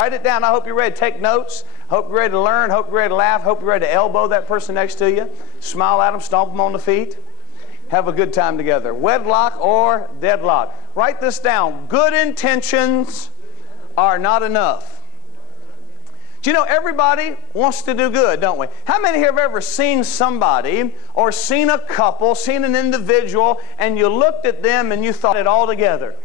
Write it down. I hope you're ready to take notes. Hope you're ready to learn. Hope you're ready to laugh. Hope you're ready to elbow that person next to you. Smile at them. Stomp them on the feet. Have a good time together. Wedlock or deadlock. Write this down. Good intentions are not enough. Do you know everybody wants to do good, don't we? How many here have ever seen somebody or seen a couple, seen an individual, and you looked at them and you thought it all together?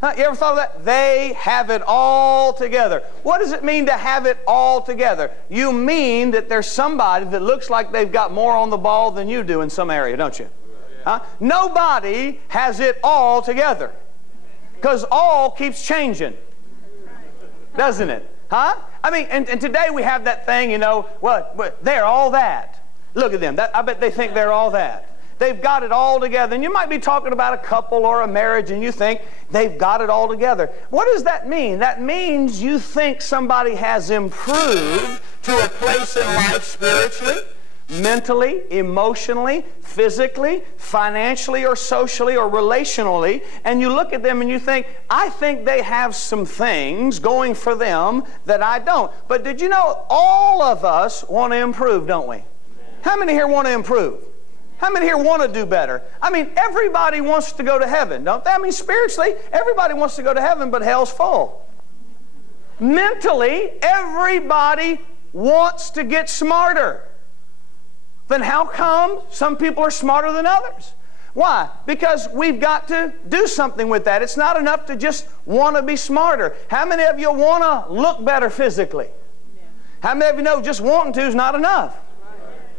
Huh? You ever thought of that? They have it all together. What does it mean to have it all together? You mean that there's somebody that looks like they've got more on the ball than you do in some area, don't you? Huh? Nobody has it all together. Because all keeps changing. Doesn't it? Huh? I mean, and today we have that thing, you know, well, they're all that. Look at them. I bet they think they're all that. They've got it all together. And you might be talking about a couple or a marriage and you think they've got it all together. What does that mean? That means you think somebody has improved to a place in life spiritually, mentally, emotionally, physically, financially, or socially, or relationally, and you look at them and you think, I think they have some things going for them that I don't. But did you know all of us want to improve, don't we? How many here want to improve? How many here want to do better? I mean, everybody wants to go to heaven, don't they? I mean, spiritually, everybody wants to go to heaven, but hell's full. Mentally, everybody wants to get smarter. Then how come some people are smarter than others? Why? Because we've got to do something with that. It's not enough to just want to be smarter. How many of you want to look better physically? How many of you know just wanting to is not enough?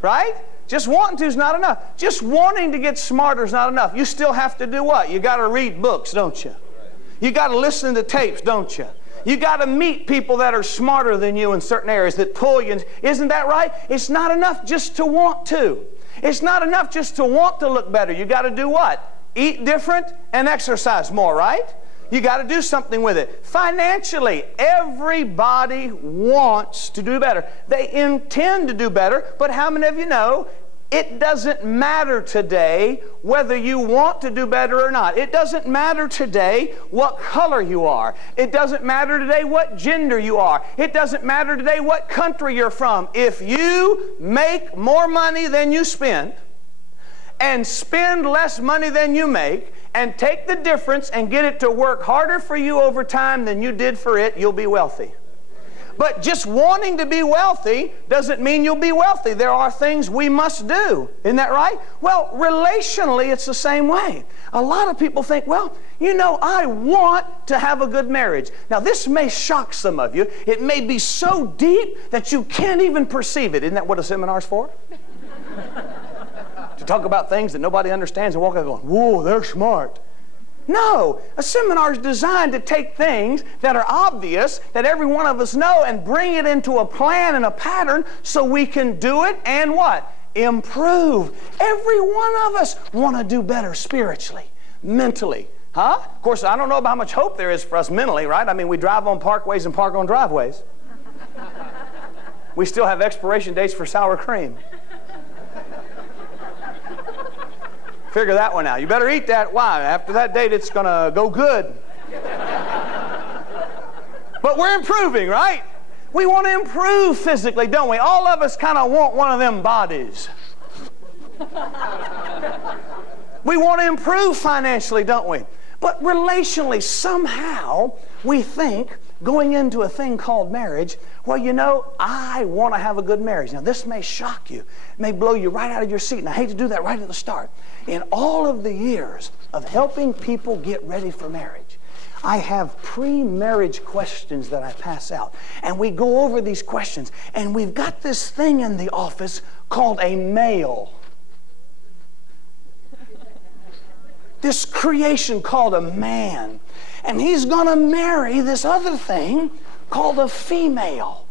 Right? Just wanting to is not enough. Just wanting to get smarter is not enough. You still have to do what? You got to read books, don't you? You got to listen to tapes, don't you? You got to meet people that are smarter than you in certain areas that pull you. Isn't that right? It's not enough just to want to. It's not enough just to want to look better. You got to do what? Eat different and exercise more, right? You got to do something with it. Financially, everybody wants to do better. They intend to do better, but how many of you know it doesn't matter today whether you want to do better or not. It doesn't matter today what color you are. It doesn't matter today what gender you are. It doesn't matter today what country you're from. If you make more money than you spend and spend less money than you make and take the difference and get it to work harder for you over time than you did for it, you'll be wealthy. But just wanting to be wealthy doesn't mean you'll be wealthy. There are things we must do. Isn't that right? Well, relationally, it's the same way. A lot of people think, well, you know, I want to have a good marriage. Now, this may shock some of you. It may be so deep that you can't even perceive it. Isn't that what a seminar's for? To talk about things that nobody understands and walk out going, whoa, they're smart. No, a seminar is designed to take things that are obvious, that every one of us know, and bring it into a plan and a pattern so we can do it and what? Improve. Every one of us want to do better spiritually, mentally. Huh? Of course, I don't know about how much hope there is for us mentally, right? I mean, we drive on parkways and park on driveways. We still have expiration dates for sour cream. Figure that one out. You better eat that. Why? After that date, it's going to go good. But we're improving, right? We want to improve physically, don't we? All of us kind of want one of them bodies. We want to improve financially, don't we? But relationally, somehow, we think going into a thing called marriage, well, you know, I want to have a good marriage. Now, this may shock you. It may blow you right out of your seat. And I hate to do that right at the start. In all of the years of helping people get ready for marriage, I have pre-marriage questions that I pass out. And we go over these questions. And we've got this thing in the office called a male. This creation called a man. And he's going to marry this other thing called a female.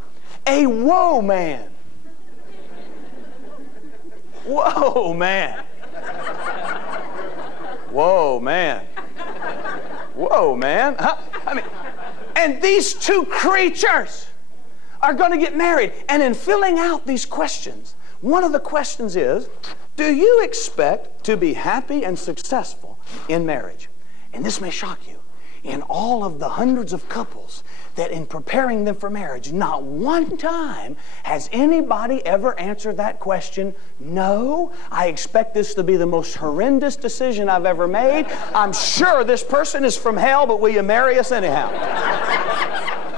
A whoa man. Whoa man. Whoa man. Whoa man. Huh? I mean, and these two creatures are going to get married. And in filling out these questions, one of the questions is, do you expect to be happy and successful in marriage? And this may shock you. In all of the hundreds of couples that in preparing them for marriage, not one time has anybody ever answered that question, no, I expect this to be the most horrendous decision I've ever made. I'm sure this person is from hell, but will you marry us anyhow?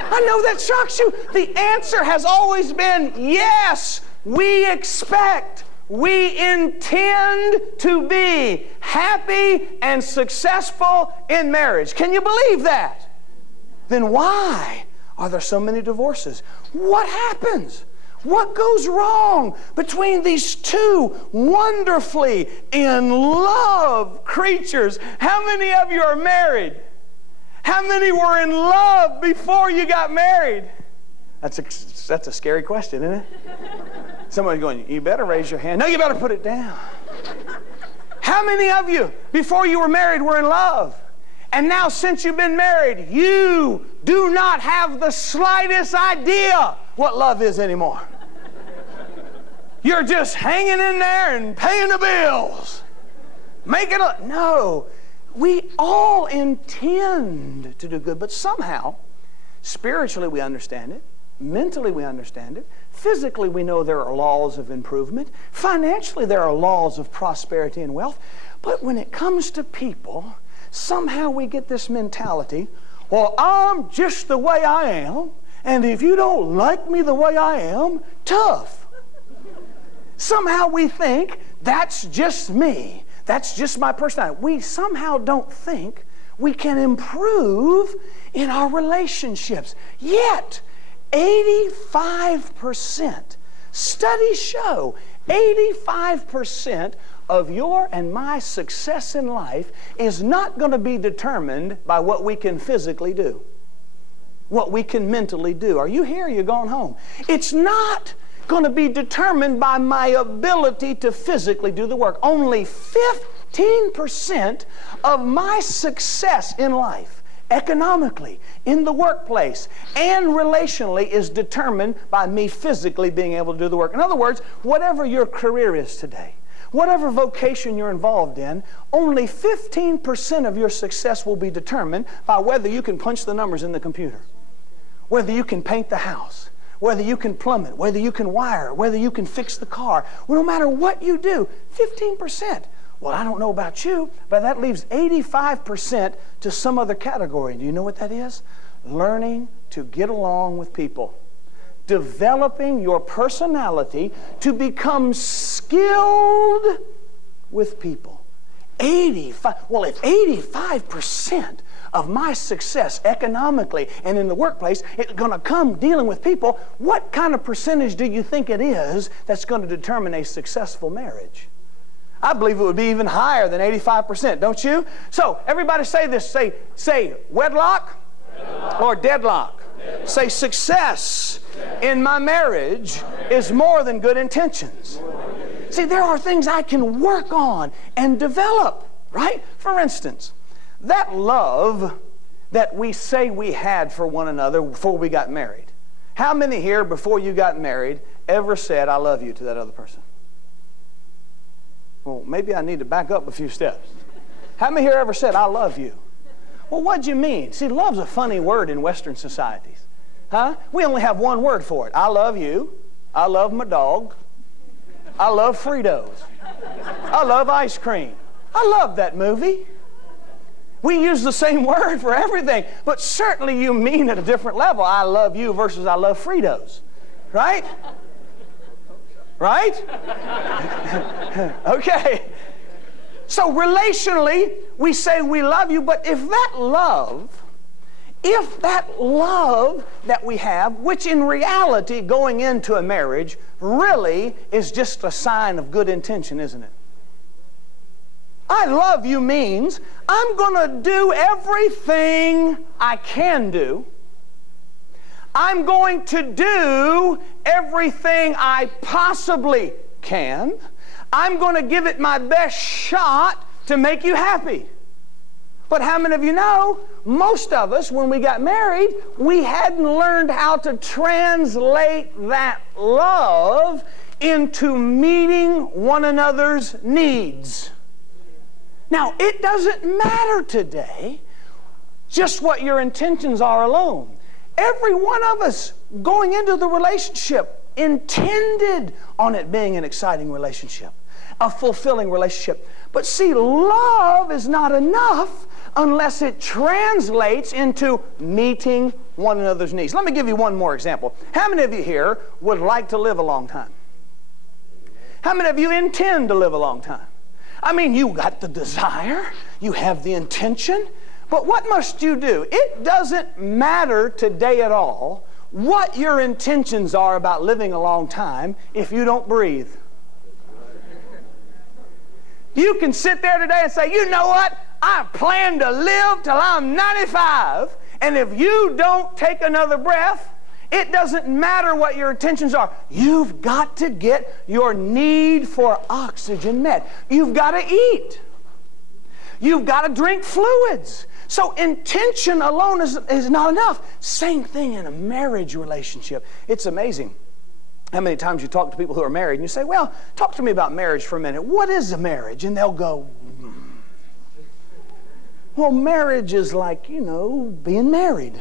I know that shocks you. The answer has always been yes, we expect, we intend to be happy and successful in marriage. Can you believe that? Then why are there so many divorces? What happens? What goes wrong between these two wonderfully in love creatures? How many of you are married? How many were in love before you got married? That's a scary question, isn't it? Somebody's going, you better raise your hand. No, you better put it down. How many of you, before you were married, were in love? And now, since you've been married, you do not have the slightest idea what love is anymore. You're just hanging in there and paying the bills. No. We all intend to do good, but somehow, spiritually we understand it, mentally we understand it, physically we know there are laws of improvement, financially there are laws of prosperity and wealth, but when it comes to people, somehow we get this mentality, well, I'm just the way I am, and if you don't like me the way I am, tough. Somehow we think that's just me. That's just my personality. We somehow don't think we can improve in our relationships. Yet, 85%, studies show, 85% of your and my success in life is not going to be determined by what we can physically do, what we can mentally do. Are you here or are you going home? It's not going to be determined by my ability to physically do the work. Only 15% of my success in life, economically, in the workplace, and relationally is determined by me physically being able to do the work. In other words, whatever your career is today, whatever vocation you're involved in, only 15% of your success will be determined by whether you can punch the numbers in the computer, whether you can paint the house, whether you can plumb it, whether you can wire it, whether you can fix the car. Well, no matter what you do, 15%. Well, I don't know about you, but that leaves 85% to some other category. Do you know what that is? Learning to get along with people. Developing your personality to become skilled with people. 85. Well, if 85% of my success economically and in the workplace is going to come dealing with people, what kind of percentage do you think it is that's going to determine a successful marriage? I believe it would be even higher than 85%, don't you? So, everybody say this. Say wedlock, or deadlock. Say success in my marriage is more than good intentions. See, there are things I can work on and develop, right? For instance, that love that we say we had for one another before we got married. How many here, before you got married, ever said, I love you to that other person? Well, maybe I need to back up a few steps. How many here ever said, I love you? Well, what do you mean? See, love's a funny word in Western societies. Huh? We only have one word for it. I love you. I love my dog. I love Fritos. I love ice cream. I love that movie. We use the same word for everything, but certainly you mean at a different level. I love you versus I love Fritos. Right? Right? Okay. So relationally, we say we love you, but if that love that we have, which in reality going into a marriage really is just a sign of good intention, isn't it? I love you means I'm going to do everything I can do. I'm going to do everything I possibly can. I'm going to give it my best shot to make you happy. But how many of you know, most of us, when we got married, we hadn't learned how to translate that love into meeting one another's needs. Now, it doesn't matter today just what your intentions are alone. Every one of us going into the relationship intended on it being an exciting relationship, a fulfilling relationship. But see, love is not enough unless it translates into meeting one another's needs. Let me give you one more example. How many of you here would like to live a long time? How many of you intend to live a long time? I mean, you got the desire, you have the intention, but what must you do? It doesn't matter today at all what your intentions are about living a long time if you don't breathe. You can sit there today and say, you know what? I plan to live till I'm 95, and if you don't take another breath, it doesn't matter what your intentions are. You've got to get your need for oxygen met. You've got to eat. You've got to drink fluids. So intention alone is not enough. Same thing in a marriage relationship. It's amazing how many times you talk to people who are married and you say, well, talk to me about marriage for a minute. What is a marriage? And they'll go, well, marriage is like, you know, being married.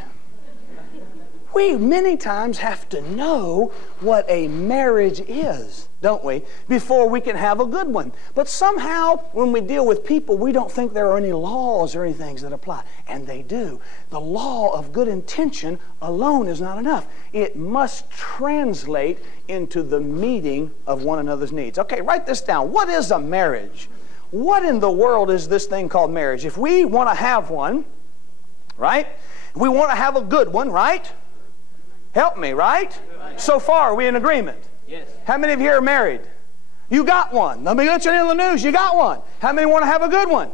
We many times have to know what a marriage is, don't we, before we can have a good one. But somehow, when we deal with people, we don't think there are any laws or any things that apply. And they do. The law of good intention alone is not enough. It must translate into the meeting of one another's needs. Okay, write this down. What is a marriage? What in the world is this thing called marriage? If we want to have one, right? We want to have a good one, right? Help me, right? So far, are we in agreement? Yes. How many of you are married? You got one. Let me let you in the news. You got one. How many want to have a good one?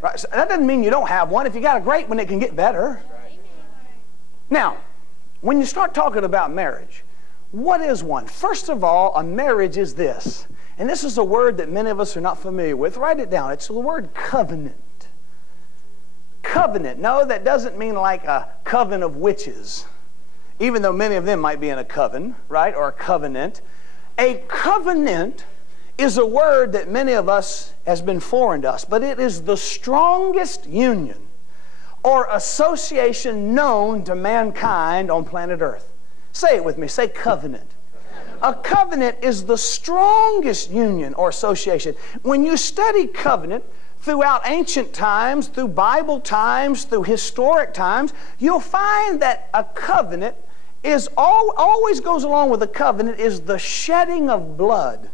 Right. So that doesn't mean you don't have one. If you got a great one, it can get better. Now, when you start talking about marriage, what is one? First of all, a marriage is this. And this is a word that many of us are not familiar with. Write it down. It's the word covenant. Covenant. No, that doesn't mean like a coven of witches, even though many of them might be in a coven, right, or a covenant. A covenant is a word that many of us has been foreign to us, but it is the strongest union or association known to mankind on planet Earth. Say it with me. Say covenant. A covenant is the strongest union or association. When you study covenant, throughout ancient times, through Bible times, through historic times, you'll find that a covenant is always goes along with a covenant is the shedding of blood.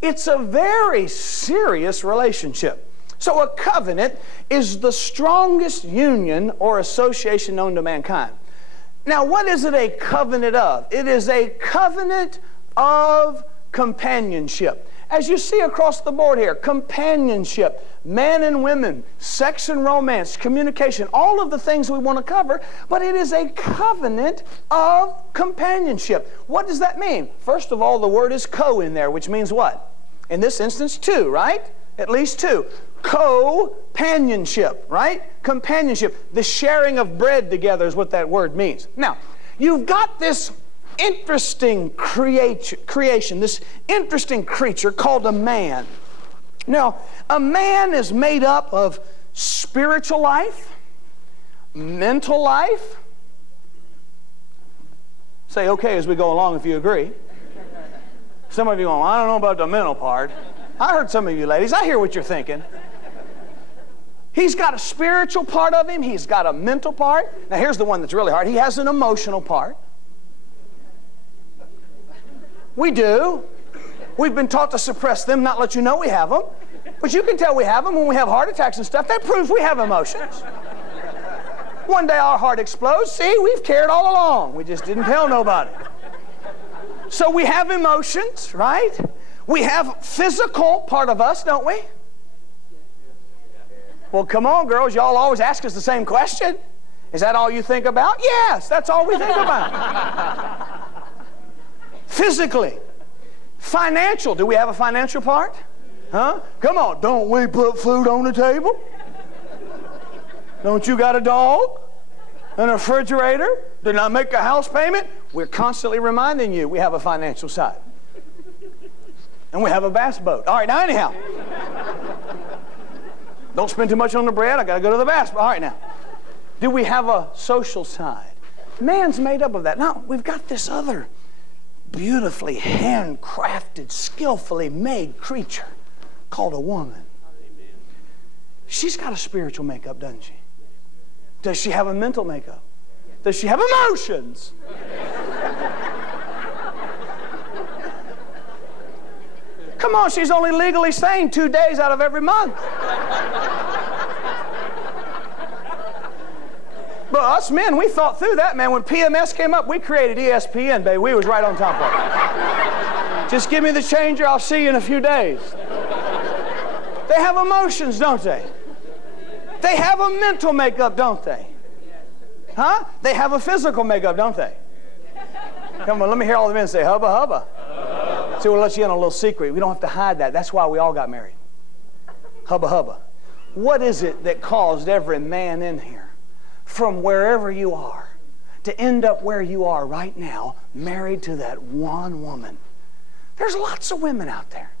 It's a very serious relationship. So a covenant is the strongest union or association known to mankind. Now, what is it a covenant of? It is a covenant of companionship. As you see across the board here, companionship, men and women, sex and romance, communication, all of the things we want to cover, but it is a covenant of companionship. What does that mean? First of all, the word is co in there, which means what? In this instance, two, right? At least two. Co-panionship, right? Companionship. The sharing of bread together is what that word means. Now, you've got this interesting creation, this interesting creature called a man. Now, a man is made up of spiritual life, mental life. Say okay as we go along if you agree. Some of you going, I don't know about the mental part. I heard some of you ladies. I hear what you're thinking. He's got a spiritual part of him. He's got a mental part. Now, here's the one that's really hard. He has an emotional part. We do. We've been taught to suppress them, not let you know we have them. But you can tell we have them when we have heart attacks and stuff. That proves we have emotions. One day our heart explodes. See, we've cared all along. We just didn't tell nobody. So we have emotions, right? We have physical part of us, don't we? Well, come on, girls. Y'all always ask us the same question. Is that all you think about? Yes, that's all we think about. Physically. Financial. Do we have a financial part? Huh? Come on. Don't we put food on the table? Don't you got a dog? And a refrigerator? Did I make a house payment? We're constantly reminding you we have a financial side. And we have a bass boat. All right, now anyhow. Don't spend too much on the bread. I got to go to the bass boat. All right, now. Do we have a social side? Man's made up of that. Now, we've got this other beautifully handcrafted, skillfully made creature called a woman. She's got a spiritual makeup, doesn't she? Does she have a mental makeup? Does she have emotions? Come on, she's only legally sane 2 days out of every month. But us men, we thought through that, man. When PMS came up, we created ESPN, baby. We was right on top of it. Just give me the changer, I'll see you in a few days. They have emotions, don't they? They have a mental makeup, don't they? Huh? They have a physical makeup, don't they? Come on, let me hear all the men say, hubba, hubba. See, we'll let you in on a little secret. We don't have to hide that. That's why we all got married. Hubba, hubba. What is it that caused every man in here, from wherever you are, to end up where you are right now, married to that one woman? There's lots of women out there.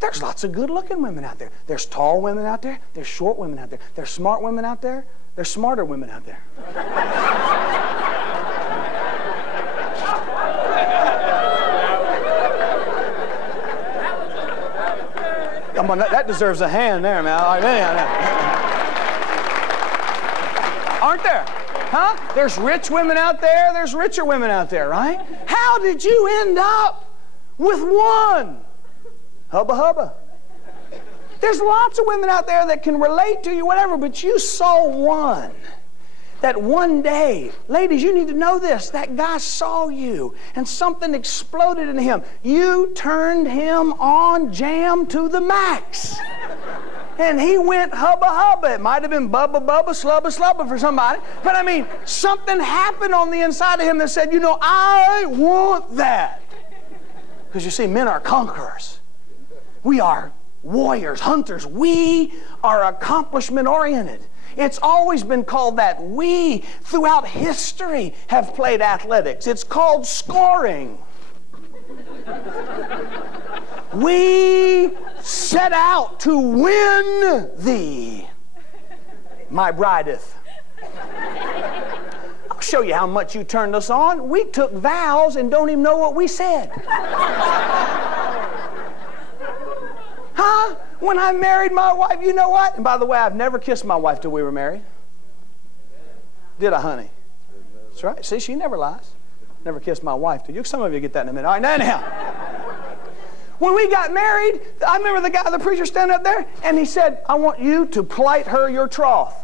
There's lots of good-looking women out there. There's tall women out there. There's short women out there. There's smart women out there. There's smarter women out there. Come on, that deserves a hand there, man. Aren't there? Huh? There's rich women out there. There's richer women out there, right? How did you end up with one? Hubba, hubba. There's lots of women out there that can relate to you, whatever, but you saw one. That one day, ladies, you need to know this, that guy saw you and something exploded in him. You turned him on, jam to the max. And he went hubba hubba. It might have been bubba bubba, slubba slubba for somebody. But I mean, something happened on the inside of him that said, you know, I want that. Because you see, men are conquerors. We are warriors, hunters. We are accomplishment oriented. It's always been called that. We, throughout history, have played athletics. It's called scoring. We set out to win thee, my brideth. I'll show you how much you turned us on. We took vows and don't even know what we said. Huh? When I married my wife, you know what? And by the way, I've never kissed my wife till we were married. Did I, honey? That's right. See, she never lies. Never kissed my wife till you. Some of you get that in a minute. All right, now. When we got married, I remember the preacher standing up there, and he said, I want you to plight her your troth.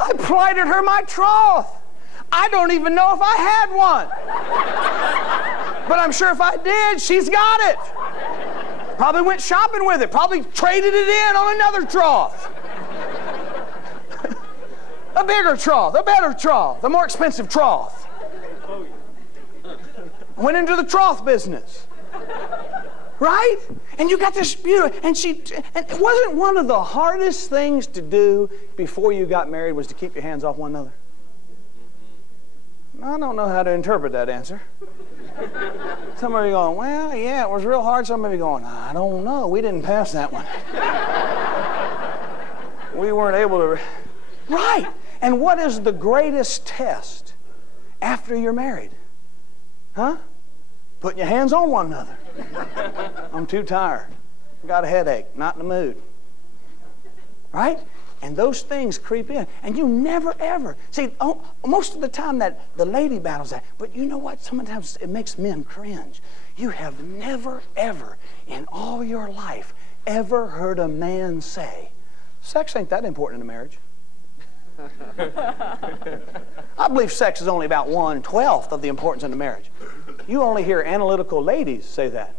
I plighted her my troth. I don't even know if I had one. But I'm sure if I did, she's got it. Probably went shopping with it. Probably traded it in on another troth. A bigger troth, a better troth, a more expensive troth. Went into the troth business. Right? And you got this beautiful, and it wasn't one of the hardest things to do before you got married was to keep your hands off one another. I don't know how to interpret that answer. Some of you going, well, yeah, it was real hard. Some of you going, I don't know. We didn't pass that one. We weren't able to. Right. And what is the greatest test after you're married? Huh? Putting your hands on one another. I'm too tired. Got a headache. Not in the mood. Right? And those things creep in. And you never, ever. See, most of the time that the lady battles that. But you know what? Sometimes it makes men cringe. You have never, ever in all your life ever heard a man say, sex ain't that important in a marriage. I believe sex is only about 1/12 of the importance in a marriage. You only hear analytical ladies say that.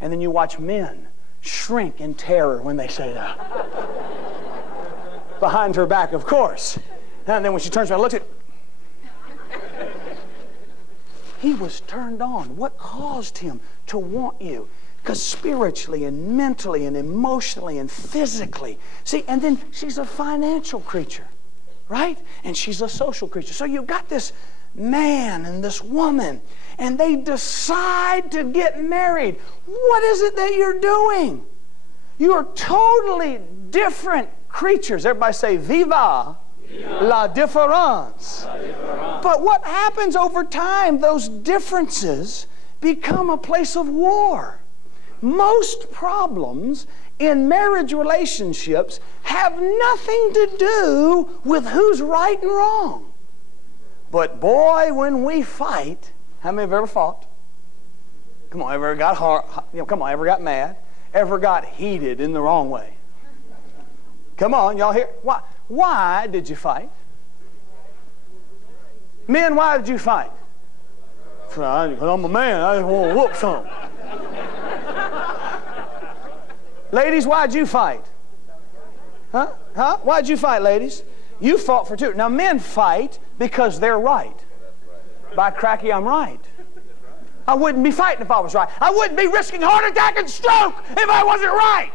And then you watch men shrink in terror when they say that. Behind her back, of course. And then when she turns around and looks at he was turned on. What caused him to want you? Because spiritually and mentally and emotionally and physically. See, and then she's a financial creature, right? And she's a social creature. So you've got this man and this woman, and they decide to get married. What is it that you're doing? You are totally different creatures. Everybody say, viva, la différence. But what happens over time, those differences become a place of war. Most problems in marriage relationships have nothing to do with who's right and wrong. But boy, when we fight, how many have ever fought? Come on, ever got hard? Come on, ever got mad? Ever got heated in the wrong way? Come on, y'all hear? Why did you fight? Men, why did you fight? Because I'm a man, I just want to whoop some. Ladies, why'd you fight? Huh? Why'd you fight, ladies? You fought for two. Now, men fight because they're right. By cracky, I'm right. I wouldn't be fighting if I was right. I wouldn't be risking heart attack and stroke if I wasn't right.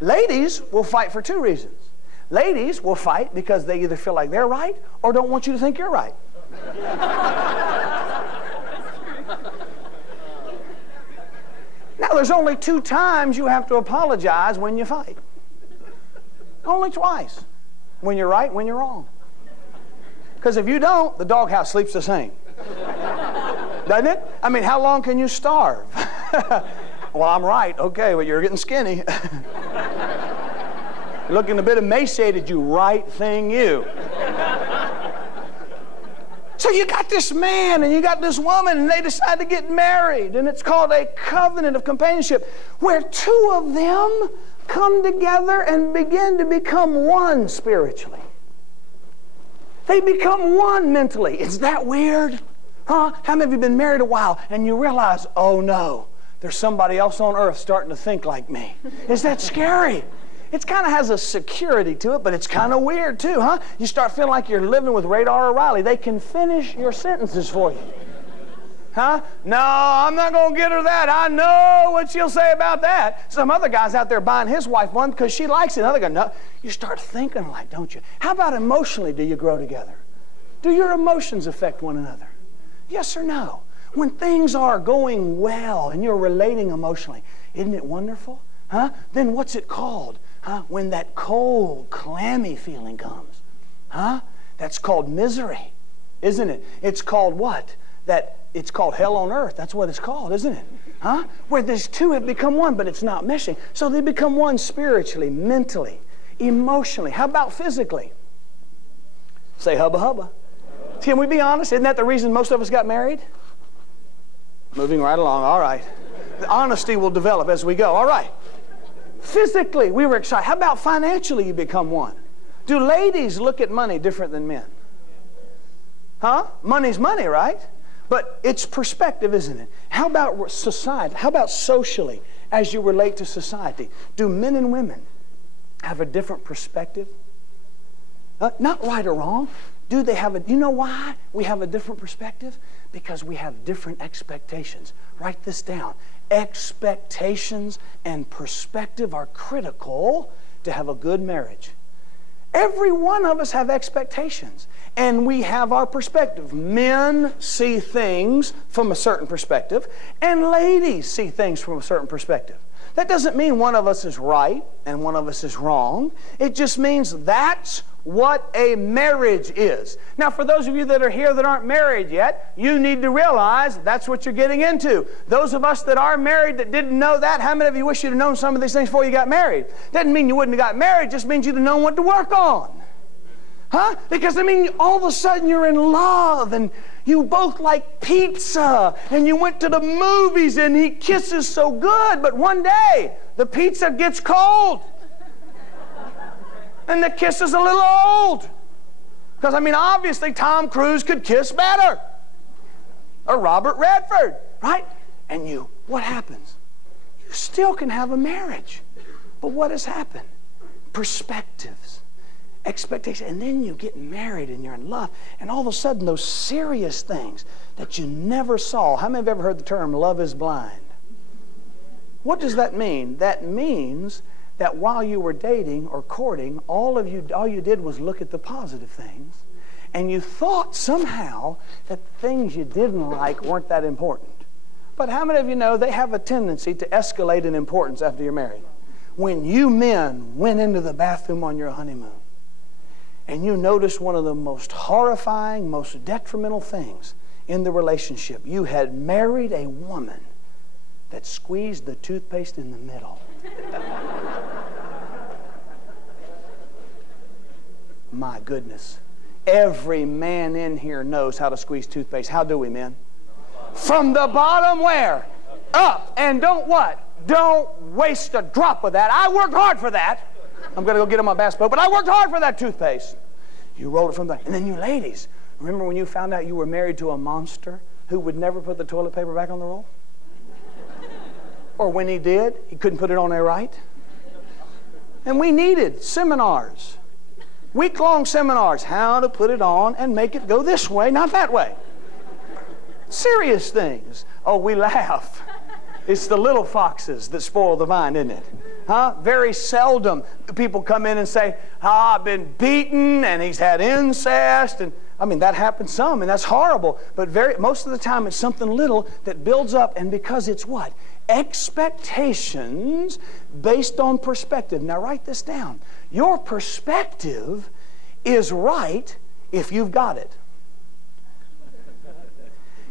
Ladies will fight for two reasons. Ladies will fight because they either feel like they're right or don't want you to think you're right. Now, there's only 2 times you have to apologize when you fight. Only twice. When you're right, when you're wrong. Because if you don't, the doghouse sleeps the same. Doesn't it? I mean, how long can you starve? Well, I'm right. Okay, well, you're getting skinny. You're looking a bit emaciated, you right thing, you. So you got this man and you got this woman and they decide to get married, and it's called a covenant of companionship where 2 of them come together and begin to become one spiritually. They become one mentally. Is that weird? Huh? How many of you have been married a while and you realize, oh no, there's somebody else on earth starting to think like me? Is that scary? It kind of has a security to it, but it's kind of weird too, huh? You start feeling like you're living with Radar O'Reilly. They can finish your sentences for you. Huh? No, I'm not going to get her that. I know what she'll say about that. Some other guy's out there buying his wife one because she likes it. Another guy, no. You start thinking like, don't you? How about emotionally do you grow together? Do your emotions affect one another? Yes or no? When things are going well and you're relating emotionally, isn't it wonderful? Huh? Then what's it called? Huh? When that cold, clammy feeling comes. Huh? That's called misery, isn't it? It's called what? It's called hell on earth. That's what it's called, isn't it? Huh? Where these 2 have become one, but it's not meshing. So they become one spiritually, mentally, emotionally. How about physically? Say hubba hubba. Can we be honest? Isn't that the reason most of us got married? Moving right along. All right. The honesty will develop as we go. All right. Physically, we were excited. How about financially you become one? Do ladies look at money different than men? Huh? Money's money, right? But it's perspective, isn't it? How about society? How about socially as you relate to society? Do men and women have a different perspective? Not right or wrong. Do they have you know why we have a different perspective? Because we have different expectations. Write this down. Expectations and perspective are critical to have a good marriage. Every one of us have expectations, and we have our perspective. Men see things from a certain perspective, and ladies see things from a certain perspective. That doesn't mean one of us is right and one of us is wrong. It just means that's what a marriage is. Now, for those of you that are here that aren't married yet, you need to realize that's what you're getting into. Those of us that are married that didn't know that, how many of you wish you'd have known some of these things before you got married? Doesn't mean you wouldn't have got married, just means you'd have known what to work on. Huh? Because, I mean, all of a sudden you're in love and you both like pizza and you went to the movies and he kisses so good, but one day the pizza gets cold. And the kiss is a little old. Because, I mean, obviously Tom Cruise could kiss better. Or Robert Redford, right? And what happens? You still can have a marriage. But what has happened? Perspectives, expectations. And then you get married and you're in love. And all of a sudden, those serious things that you never saw. How many have ever heard the term love is blind? What does that mean? That means that while you were dating or courting, all you did was look at the positive things, and you thought somehow that things you didn't like weren't that important. But how many of you know they have a tendency to escalate in importance after you're married? When you men went into the bathroom on your honeymoon and you noticed one of the most horrifying, most detrimental things in the relationship, you had married a woman that squeezed the toothpaste in the middle. My goodness. Every man in here knows how to squeeze toothpaste. How do we, men? From the bottom where? Up. And don't what? Don't waste a drop of that. I worked hard for that. I'm going to go get on my bass boat, but I worked hard for that toothpaste. You roll it from the... And then you ladies, remember when you found out you were married to a monster who would never put the toilet paper back on the roll? Or when he did, he couldn't put it on there right? And we needed seminars. Week-long seminars. How to put it on and make it go this way, not that way. Serious things. Oh, we laugh. It's the little foxes that spoil the vine, isn't it? Huh? Very seldom people come in and say, I've been beaten and he's had incest. And I mean, that happens some, and that's horrible. But most of the time, it's something little that builds up. And because it's what? Expectations based on perspective. Now, write this down. Your perspective is right if you've got it.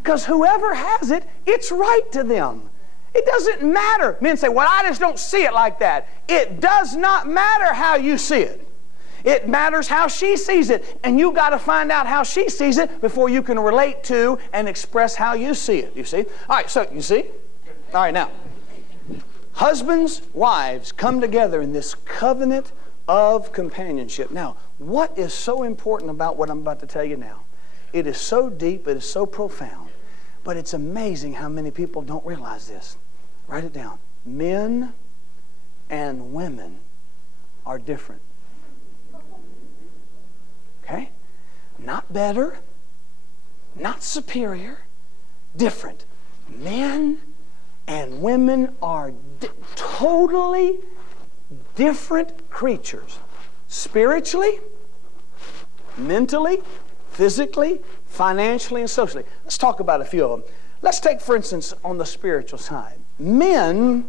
Because whoever has it, it's right to them. It doesn't matter. Men say, well, I just don't see it like that. It does not matter how you see it. It matters how she sees it. And you got to find out how she sees it before you can relate to and express how you see it. You see? All right, so you see? All right, now. Husbands, wives come together in this covenant of companionship. Now, what is so important about what I'm about to tell you now? It is so deep, it is so profound, but it's amazing how many people don't realize this. Write it down. Men and women are different. Okay? Not better, not superior, different. Men and women are totally different creatures. Spiritually, mentally, physically, financially, and socially. Let's talk about a few of them. Let's take, for instance, on the spiritual side. Men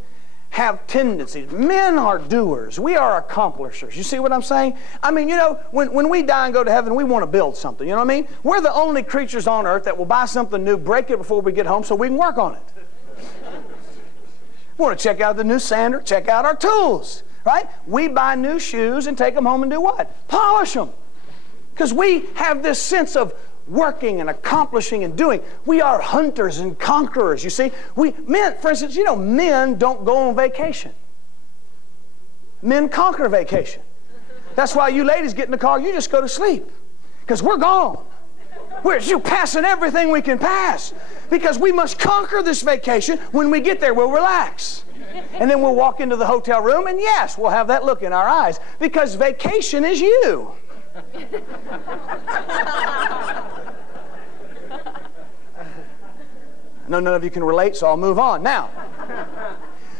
have tendencies. Men are doers. We are accomplishers. You see what I'm saying? I mean, you know, when we die and go to heaven, we want to build something. You know what I mean? We're the only creatures on earth that will buy something new, break it before we get home so we can work on it. We want to check out the new sander, check out our tools, right? We buy new shoes and take them home and do what? Polish them. Because we have this sense of working and accomplishing and doing. We are hunters and conquerors, you see. Men, for instance, you know, men don't go on vacation. Men conquer vacation. That's why you ladies get in the car, you just go to sleep. Because we're gone. We're passing everything we can pass. Because we must conquer this vacation. When we get there, we'll relax. And then we'll walk into the hotel room, and yes, we'll have that look in our eyes. Because vacation is you. No, none of you can relate, so I'll move on. Now,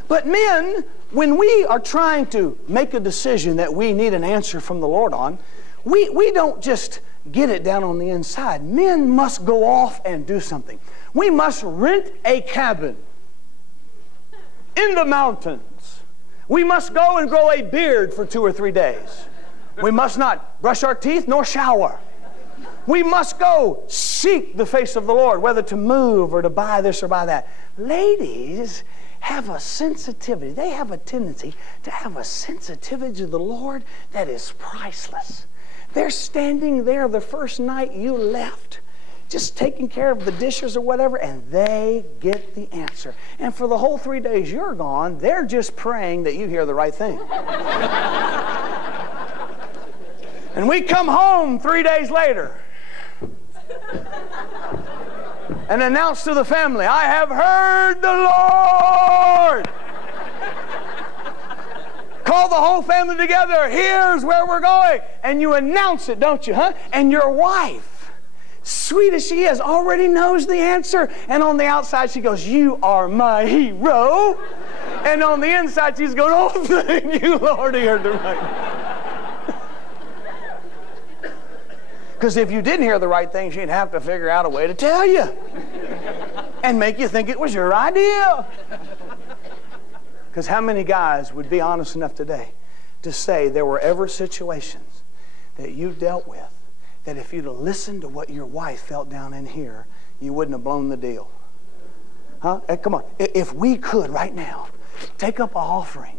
but men, when we are trying to make a decision that we need an answer from the Lord on, we don't just get it down on the inside. Men must go off and do something. We must rent a cabin in the mountains. We must go and grow a beard for 2 or 3 days. We must not brush our teeth nor shower. We must go seek the face of the Lord, whether to move or to buy this or buy that. Ladies have a sensitivity. They have a tendency to have a sensitivity to the Lord that is priceless. They're standing there the first night you left, just taking care of the dishes or whatever, and they get the answer. And for the whole 3 days you're gone, they're just praying that you hear the right thing. And we come home 3 days later and announce to the family, I have heard the Lord. Call the whole family together. Here's where we're going. And you announce it, don't you, huh? And your wife, sweet as she is, already knows the answer. And on the outside she goes, you are my hero. And on the inside she's going, oh, thank you, Lord, he heard the right. Because if you didn't hear the right thing, she'd have to figure out a way to tell you. and make you think it was your idea. Because how many guys would be honest enough today to say there were ever situations that you dealt with that if you'd have listened to what your wife felt down in here, you wouldn't have blown the deal? Huh? Hey, come on. If we could right now take up an offering,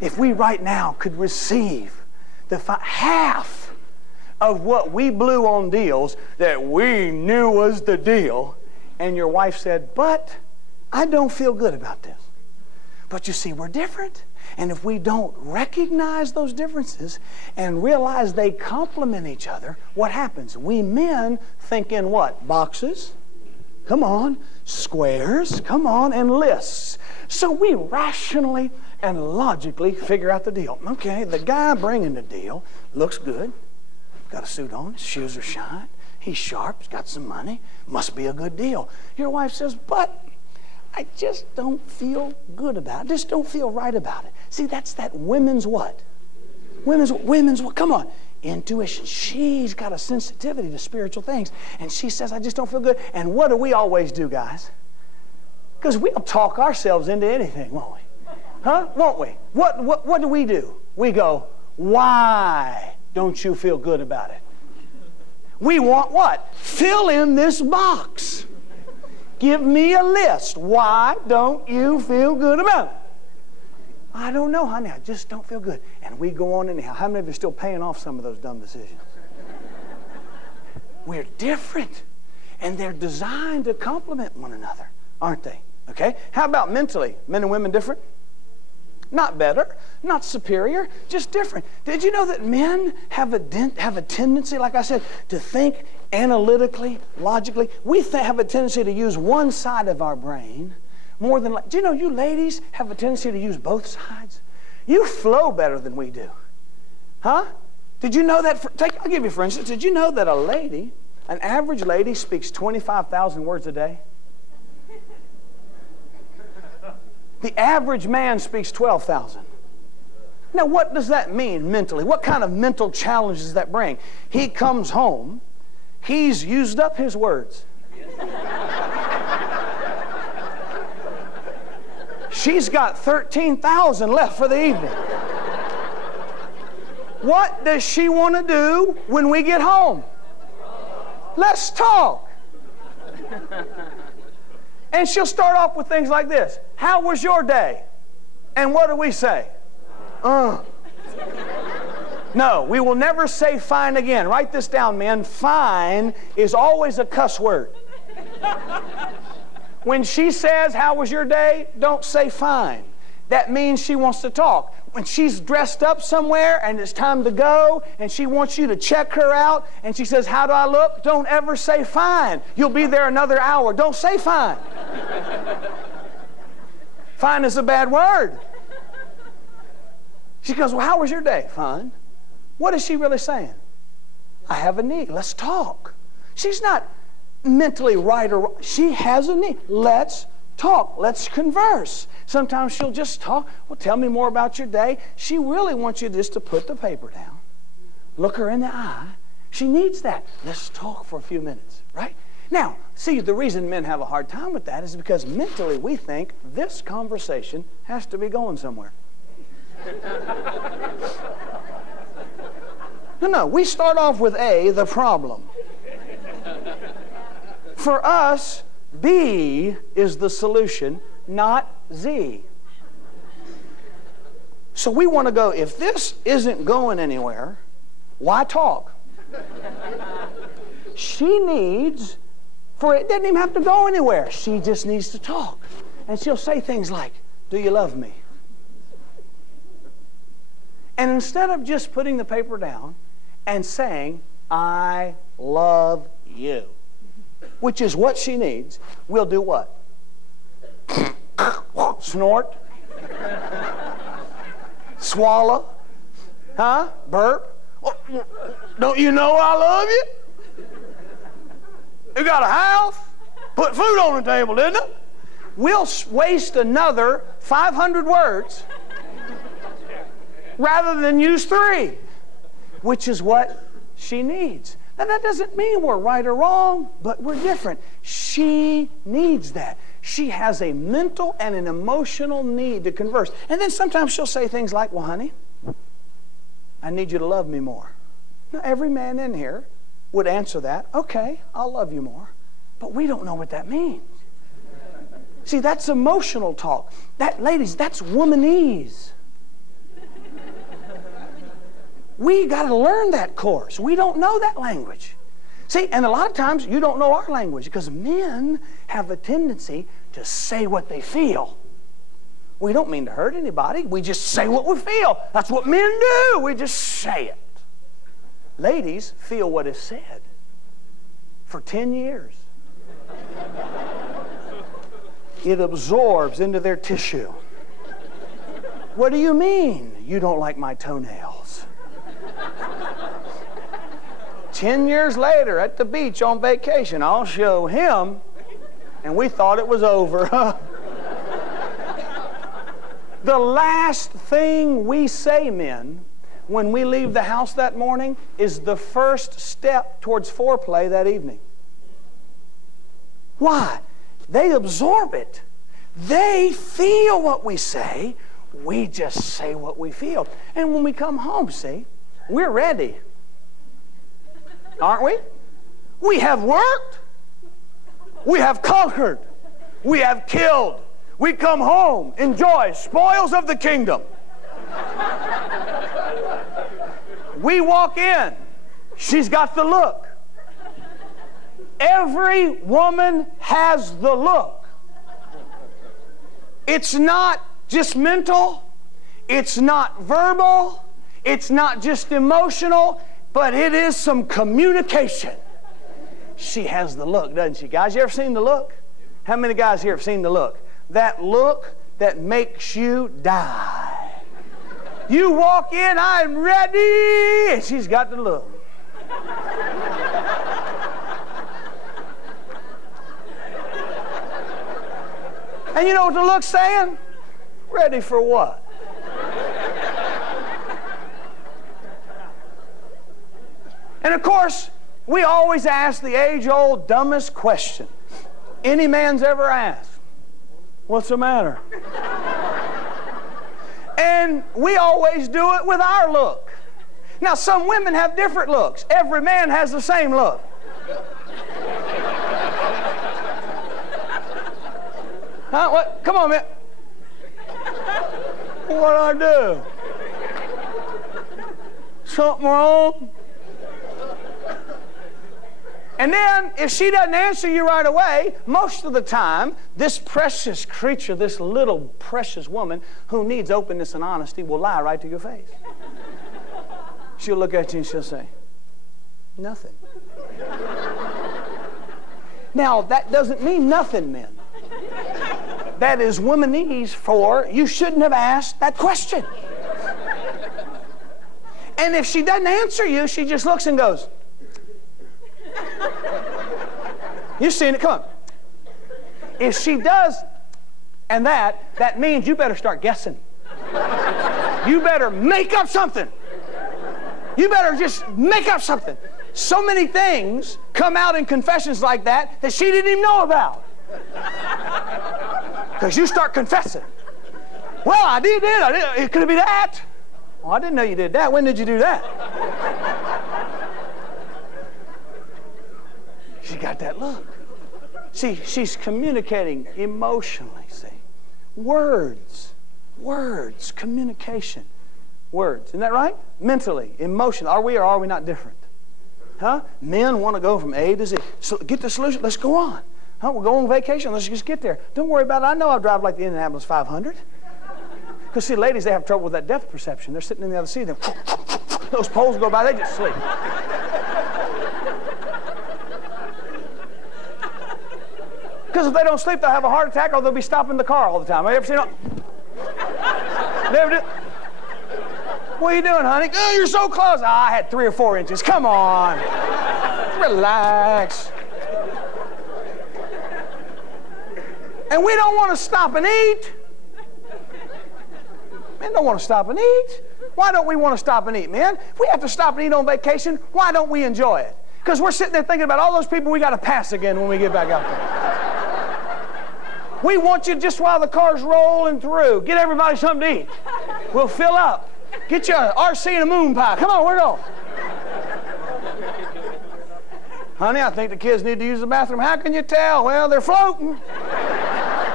if we right now could receive the half of what we blew on deals that we knew was the deal, and your wife said, but I don't feel good about this. But you see, we're different. And if we don't recognize those differences and realize they complement each other, what happens? We men think in what? Boxes? Come on. Squares? Come on. And lists. So we rationally and logically figure out the deal. Okay, the guy bringing the deal looks good. Got a suit on. His shoes are shined. He's sharp. He's got some money. Must be a good deal. Your wife says, but I just don't feel good about it. Just don't feel right about it. See, that's that women's what? Women's what? Come on. Intuition. She's got a sensitivity to spiritual things. And she says, I just don't feel good. And what do we always do, guys? Because we'll talk ourselves into anything, won't we? Huh? Won't we? What do? We go, why don't you feel good about it? We want what? Fill in this box. Give me a list. Why don't you feel good about it? I don't know, honey. I just don't feel good. And we go on anyhow. How many of you are still paying off some of those dumb decisions? We're different. And they're designed to complement one another, aren't they? Okay? How about mentally? Men and women different? Not better, not superior, just different. Did you know that men have a tendency, like I said, to think analytically, logically? We have a tendency to use one side of our brain more than... Do you know you ladies have a tendency to use both sides? You flow better than we do. Huh? Did you know that? I'll give you for instance. Did you know that an average lady speaks 25,000 words a day? The average man speaks 12,000. Now, what does that mean mentally? What kind of mental challenges does that bring? He comes home, he's used up his words. She's got 13,000 left for the evening. What does she want to do when we get home? Let's talk. And she'll start off with things like this. How was your day? And what do we say? No, we will never say fine again. Write this down, men. Fine is always a cuss word. When she says, how was your day? Don't say fine. That means she wants to talk. When she's dressed up somewhere and it's time to go and she wants you to check her out and she says, how do I look? Don't ever say fine. You'll be there another hour. Don't say fine. Fine is a bad word. She goes, well, how was your day? Fine. What is she really saying? I have a need. Let's talk. She's not mentally right or wrong. She has a need. Let's talk. Let's converse. Sometimes she'll just talk. Well, tell me more about your day. She really wants you just to put the paper down. Look her in the eye. She needs that. Let's talk for a few minutes, right? Now, see, the reason men have a hard time with that is because mentally we think this conversation has to be going somewhere. No, we start off with A, the problem. For us, B is the solution, not Z. So we want to go, if this isn't going anywhere, why talk? She needs, it doesn't even have to go anywhere. She just needs to talk. And she'll say things like, do you love me? And instead of just putting the paper down and saying, I love you, which is what she needs, we'll do what? Snort? Swallow? Huh? Burp? Don't you know I love you? You got a house? Put food on the table, didn't it? We'll waste another 500 words rather than use 3, which is what she needs. And that doesn't mean we're right or wrong, but we're different. She needs that. She has a mental and an emotional need to converse. And then sometimes she'll say things like, well, honey, I need you to love me more. Now, every man in here would answer that, okay, I'll love you more. But we don't know what that means. See, that's emotional talk. Ladies, that's womanese. We got to learn that course. We don't know that language. See, and a lot of times you don't know our language because men have a tendency to say what they feel. We don't mean to hurt anybody. We just say what we feel. That's what men do. We just say it. Ladies feel what is said for 10 years. It absorbs into their tissue. What do you mean you don't like my toenails? 10 years later at the beach on vacation, I'll show him, and we thought it was over. The last thing we say, men, when we leave the house that morning is the first step towards foreplay that evening. Why? They absorb it. They feel what we say. We just say what we feel. And when we come home, see, we're ready. Aren't we? We have worked. We have conquered. We have killed. We come home, enjoy spoils of the kingdom. We walk in. She's got the look. Every woman has the look. It's not just mental. It's not verbal. It's not just emotional. But it is some communication. She has the look, doesn't she? Guys, you ever seen the look? How many guys here have seen the look? That look that makes you die. You walk in, I'm ready, and she's got the look. And you know what the look's saying? Ready for what? And of course, we always ask the age-old dumbest question any man's ever asked. What's the matter? And we always do it with our look. Now, some women have different looks. Every man has the same look. Huh? What? Come on, man. What'd I do? Something wrong? And then, if she doesn't answer you right away, most of the time, this precious creature, this little precious woman who needs openness and honesty will lie right to your face. She'll look at you and she'll say, nothing. Now, that doesn't mean nothing, men. That is womanese for you shouldn't have asked that question. And if she doesn't answer you, she just looks and goes, you've seen it, come on. If she does, and that means you better start guessing. You better make up something. You better just make up something. So many things come out in confessions like that that she didn't even know about. Because you start confessing. Well, I did it. It could be that. Oh, I didn't know you did that. When did you do that? She got that look. See, she's communicating emotionally, see. Words, communication. Words, isn't that right? Mentally, emotionally. Are we or are we not different? Huh? Men want to go from A to Z. So get the solution, let's go on. Huh? We'll go on vacation, let's just get there. Don't worry about it. I know I drive like the Indianapolis 500. Because see, ladies, they have trouble with that depth perception. They're sitting in the other seat, those poles go by, they just sleep. Because if they don't sleep, they'll have a heart attack or they'll be stopping the car all the time. Have you ever seen it? Never did. What are you doing, honey? Oh, you're so close. Oh, I had 3 or 4 inches. Come on. Relax. And we don't want to stop and eat. Men don't want to stop and eat. Why don't we want to stop and eat, man? If we have to stop and eat on vacation, why don't we enjoy it? Because we're sitting there thinking about all those people we got to pass again when we get back out there. We want you just while the car's rolling through. Get everybody something to eat. We'll fill up. Get you an RC and a moon pie. Come on, we're going. Honey, I think the kids need to use the bathroom. How can you tell? Well, they're floating.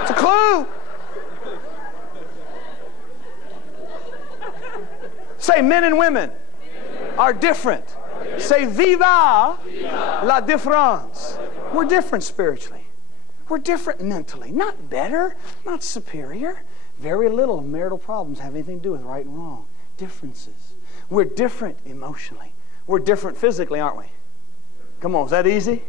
It's a clue. Say men and women are different. Say viva la différence. We're different spiritually. We're different mentally. Not better, not superior. Very little of marital problems have anything to do with right and wrong. Differences. We're different emotionally. We're different physically, aren't we? Come on, is that easy?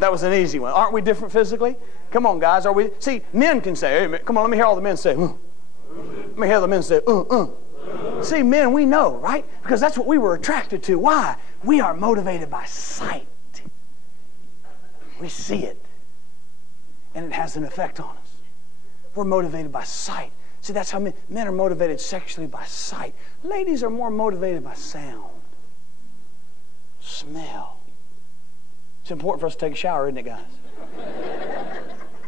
That was an easy one. Aren't we different physically? Come on, guys. Are we? See, men can say, hey, come on, let me hear all the men say, Let me hear the men say, See, men, we know, right? Because that's what we were attracted to. Why? We are motivated by sight. We see it. And it has an effect on us. We're motivated by sight. See, that's how men are motivated sexually by sight. Ladies are more motivated by sound, smell. It's important for us to take a shower, isn't it, guys?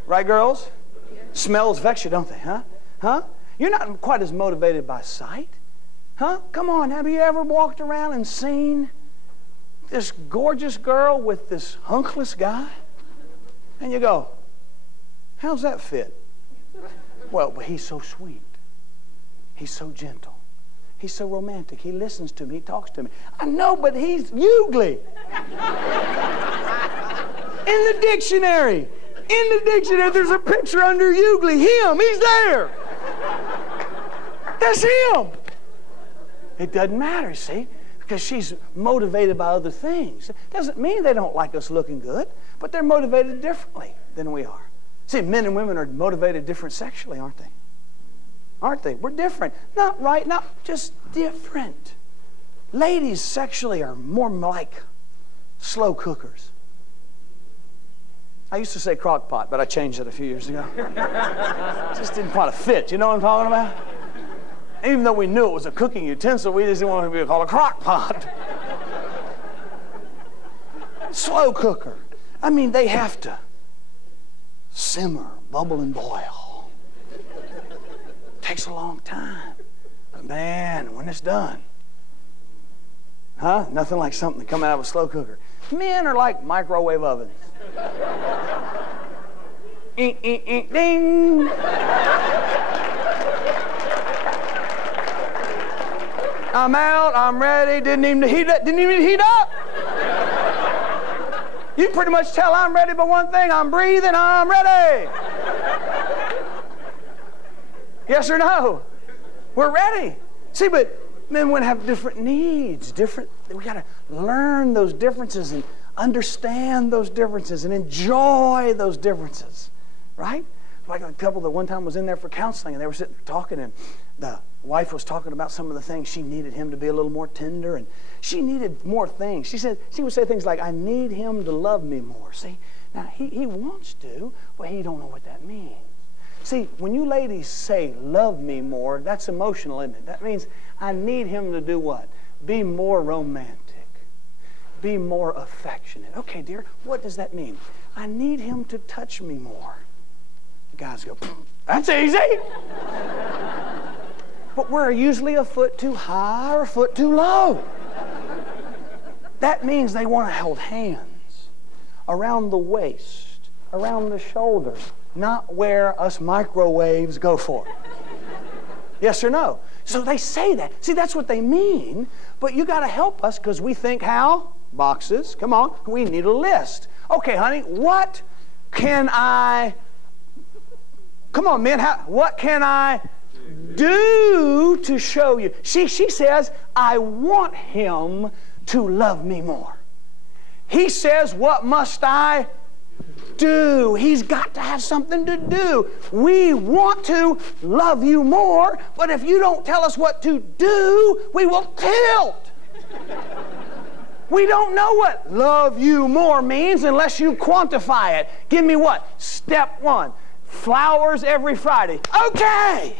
Right, girls? Smells vex you, don't they, huh? Huh? You're not quite as motivated by sight. Huh? Come on, have you ever walked around and seen this gorgeous girl with this hunkless guy? And you go, how's that fit? Well, but he's so sweet. He's so gentle. He's so romantic. He listens to me. He talks to me. I know, but he's ugly. In the dictionary, there's a picture under ugly. Him, he's there. That's him. It doesn't matter, see, because she's motivated by other things. Doesn't mean they don't like us looking good, but they're motivated differently than we are. See, men and women are motivated different sexually, aren't they? Aren't they? We're different. Not right, not just different. Ladies sexually are more like slow cookers. I used to say crock pot, but I changed it a few years ago. It just didn't quite fit. You know what I'm talking about? Even though we knew it was a cooking utensil, we just didn't want it to be called a crock pot. Slow cooker. I mean, they have to simmer, bubble, and boil. Takes a long time. But man, when it's done, nothing like something coming out of a slow cooker. Men are like microwave ovens. Ding. I'm out, I'm ready, didn't even heat up. You pretty much tell I'm ready by one thing, I'm breathing, I'm ready. Yes or no? We're ready. See, but men and women have different needs, we got to learn those differences and understand those differences and enjoy those differences, right? Like a couple that one time was in there for counseling, and they were sitting there talking, and the wife was talking about some of the things she needed him to be a little more tender, and she needed more things. She would say things like, I need him to love me more. See, now he wants to, but he don't know what that means. See, when you ladies say, love me more, that's emotional, isn't it? That means I need him to do what? Be more romantic. Be more affectionate. Okay, dear, what does that mean? I need him to touch me more. The guys go, that's easy. But we're usually a foot too high or a foot too low. That means they want to hold hands around the waist, around the shoulders, not where us microwaves go for. Yes or no? So they say that. See, that's what they mean, but you got to help us because we think how? Boxes. Come on. We need a list. Okay, honey, what can I... Come on, men. What can I do to show you? She says, I want him to love me more. He says, what must I do? He's got to have something to do. We want to love you more, but if you don't tell us what to do, we will tilt. We don't know what love you more means unless you quantify it. Give me what? Step one. Flowers every Friday. Okay.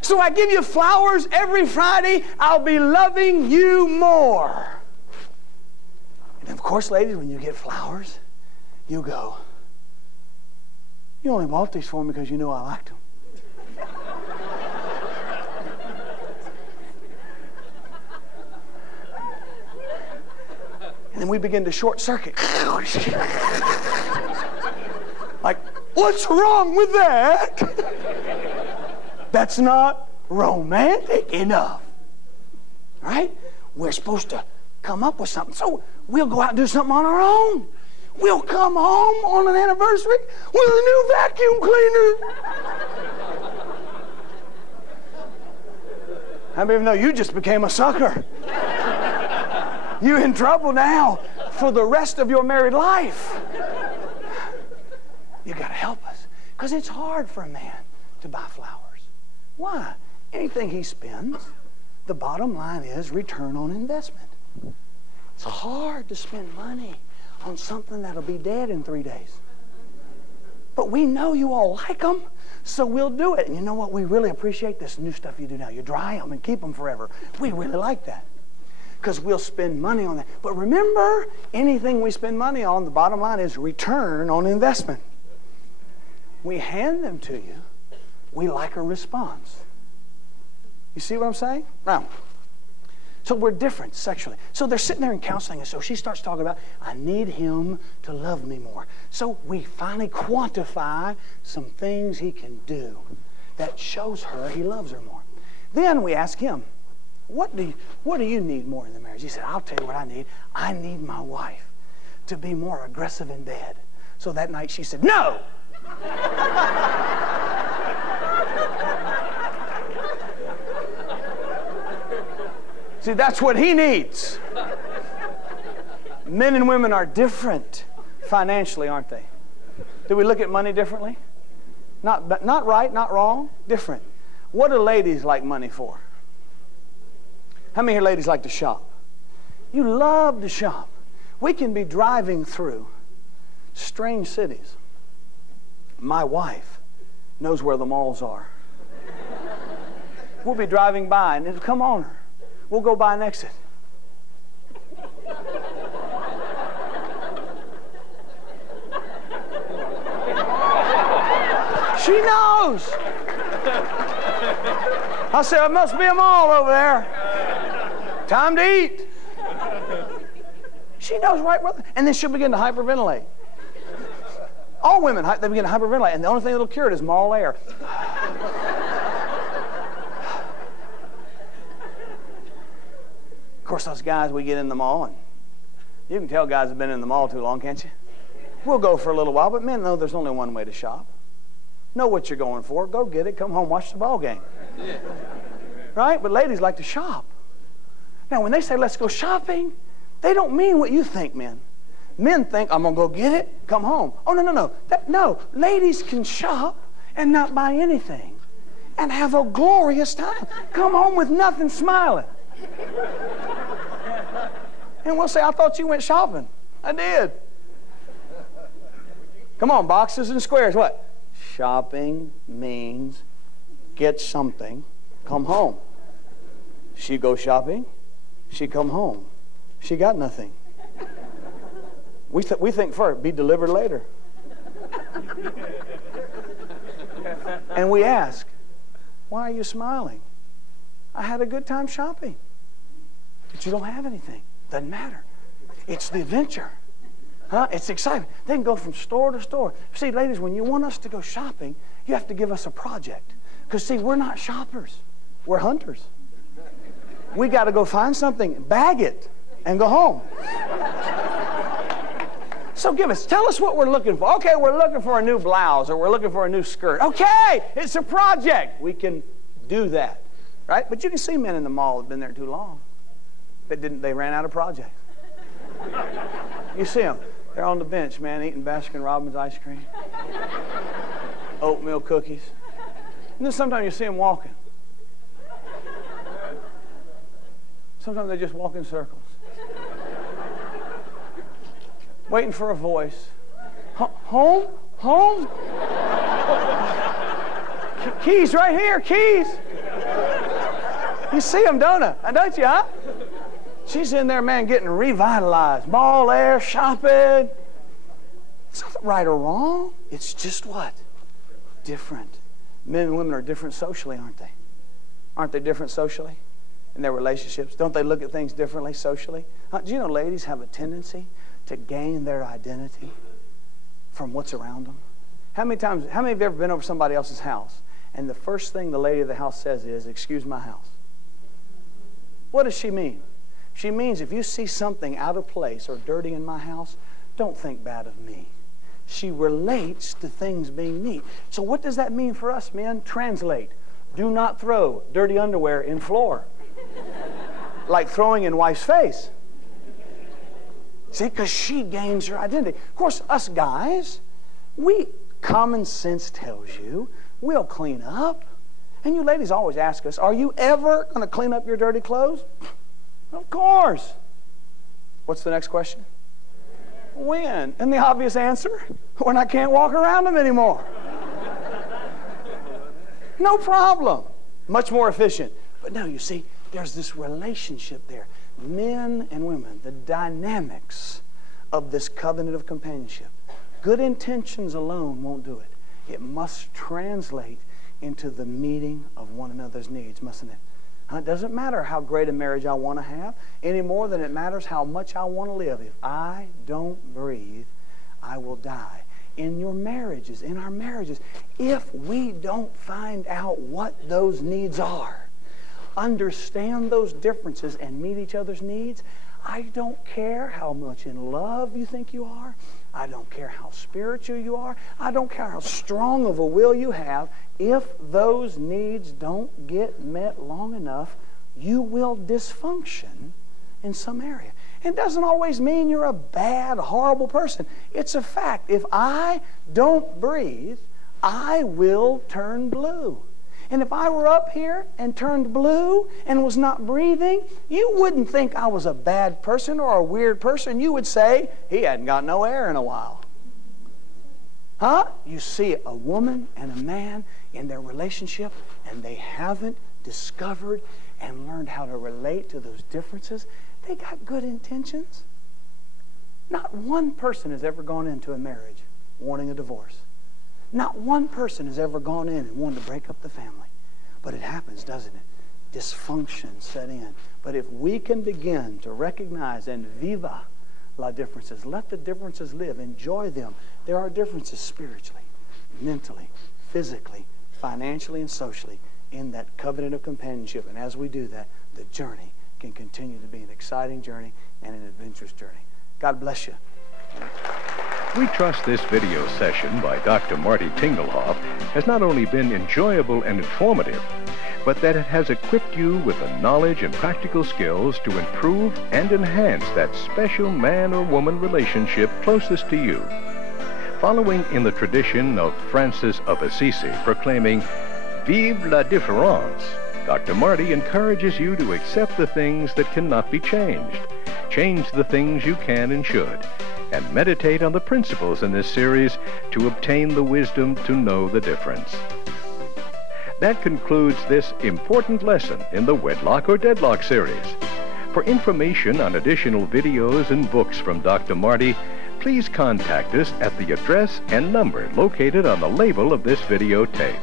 So I give you flowers every Friday, I'll be loving you more. And of course, ladies, when you get flowers, you go, you only bought these for me because you knew I liked them. And then we begin to short circuit. Like, what's wrong with that? That's not romantic enough. Right? We're supposed to come up with something. So we'll go out and do something on our own. We'll come home on an anniversary with a new vacuum cleaner. How many of you know you just became a sucker? You're in trouble now for the rest of your married life. You got to help us. Because it's hard for a man to buy flowers. Why? Anything he spends, the bottom line is return on investment. It's hard to spend money on something that'll be dead in 3 days. But we know you all like them, so we'll do it. And you know what? We really appreciate this new stuff you do now. You dry them and keep them forever. We really like that. Because we'll spend money on that. But remember, anything we spend money on, the bottom line is return on investment. We hand them to you. We like a response. You see what I'm saying? Now, so we're different sexually. So they're sitting there in counseling, and so she starts talking about, I need him to love me more. So we finally quantify some things he can do that shows her he loves her more. Then we ask him, what do you need more in the marriage? He said, I'll tell you what I need. I need my wife to be more aggressive in bed. So that night she said, no! See, that's what he needs. Men and women are different financially, aren't they? Do we look at money differently? Not right, not wrong, different. What do ladies like money for? How many here ladies like to shop? You love to shop. We can be driving through strange cities. My wife knows where the malls are. We'll be driving by and it'll come on her. We'll go by an exit. She knows. I said, it must be a mall over there. Time to eat. She knows right where. And then she'll begin to hyperventilate. All women, they begin to hyperventilate, and the only thing that'll cure it is mall air. Of course, us guys, we get in the mall, and you can tell guys have been in the mall too long, can't you? We'll go for a little while, but men know there's only one way to shop. Know what you're going for. Go get it. Come home, watch the ball game. Right? But ladies like to shop. Now, when they say, let's go shopping, they don't mean what you think, men. Men think, I'm going to go get it, come home. Oh, no, no, no. No. Ladies can shop and not buy anything and have a glorious time. Come home with nothing, smiling. And we'll say, I thought you went shopping. I did. Come on, boxes and squares. What? Shopping means get something, come home. She go shopping, she come home. She got nothing. We think first, be delivered later. And we ask, why are you smiling? I had a good time shopping. But you don't have anything. Doesn't matter. It's the adventure. Huh? It's exciting. They can go from store to store. See, ladies, when you want us to go shopping, you have to give us a project. Because, see, we're not shoppers. We're hunters. We got to go find something, bag it, and go home. So tell us what we're looking for. Okay, we're looking for a new blouse, or we're looking for a new skirt. Okay, it's a project. We can do that, right? But you can see men in the mall that have been there too long. They ran out of projects. You see them. They're on the bench, man, eating Baskin-Robbins ice cream, oatmeal cookies. And then sometimes you see them walking. Sometimes they just walk in circles, waiting for a voice. Home? Home? Keys right here, keys. You see them, don't you, huh? She's in there, man, getting revitalized. Ball air, shopping. It's not right or wrong. It's just what? Different. Men and women are different socially, aren't they? Aren't they different socially in their relationships? Don't they look at things differently socially? Do you know ladies have a tendency to gain their identity from what's around them? How many of you have ever been over somebody else's house and the first thing the lady of the house says is, "Excuse my house"? What does she mean? She means if you see something out of place or dirty in my house, don't think bad of me. She relates to things being neat. So what does that mean for us men? Translate. Do not throw dirty underwear in floor. Like throwing in wife's face. See, because she gains her identity. Of course, us guys, common sense tells you we'll clean up. And you ladies always ask us, are you ever going to clean up your dirty clothes? Of course. What's the next question? When? And the obvious answer, when I can't walk around them anymore. No problem. Much more efficient. But no, you see, there's this relationship there. Men and women, the dynamics of this covenant of companionship. Good intentions alone won't do it. It must translate into the meeting of one another's needs, mustn't it? It doesn't matter how great a marriage I want to have any more than it matters how much I want to live. If I don't breathe, I will die. In your marriages, in our marriages, if we don't find out what those needs are, understand those differences and meet each other's needs, I don't care how much in love you think you are. I don't care how spiritual you are. I don't care how strong of a will you have. If those needs don't get met long enough, you will dysfunction in some area. It doesn't always mean you're a bad, horrible person. It's a fact. If I don't breathe, I will turn blue. And if I were up here and turned blue and was not breathing, you wouldn't think I was a bad person or a weird person. You would say, he hadn't got no air in a while. Huh? You see a woman and a man in their relationship and they haven't discovered and learned how to relate to those differences. They got good intentions. Not one person has ever gone into a marriage wanting a divorce. Not one person has ever gone in and wanted to break up the family. But it happens, doesn't it? Dysfunction set in. But if we can begin to recognize and viva la differences, let the differences live, enjoy them. There are differences spiritually, mentally, physically, financially, and socially in that covenant of companionship. And as we do that, the journey can continue to be an exciting journey and an adventurous journey. God bless you. We trust this video session by Dr. Marty Tingelhoff has not only been enjoyable and informative, but that it has equipped you with the knowledge and practical skills to improve and enhance that special man or woman relationship closest to you. Following in the tradition of Francis of Assisi proclaiming, "Vive la différence," Dr. Marty encourages you to accept the things that cannot be changed, change the things you can and should, and meditate on the principles in this series to obtain the wisdom to know the difference. That concludes this important lesson in the Wedlock or Deadlock series. For information on additional videos and books from Dr. Marty, please contact us at the address and number located on the label of this videotape.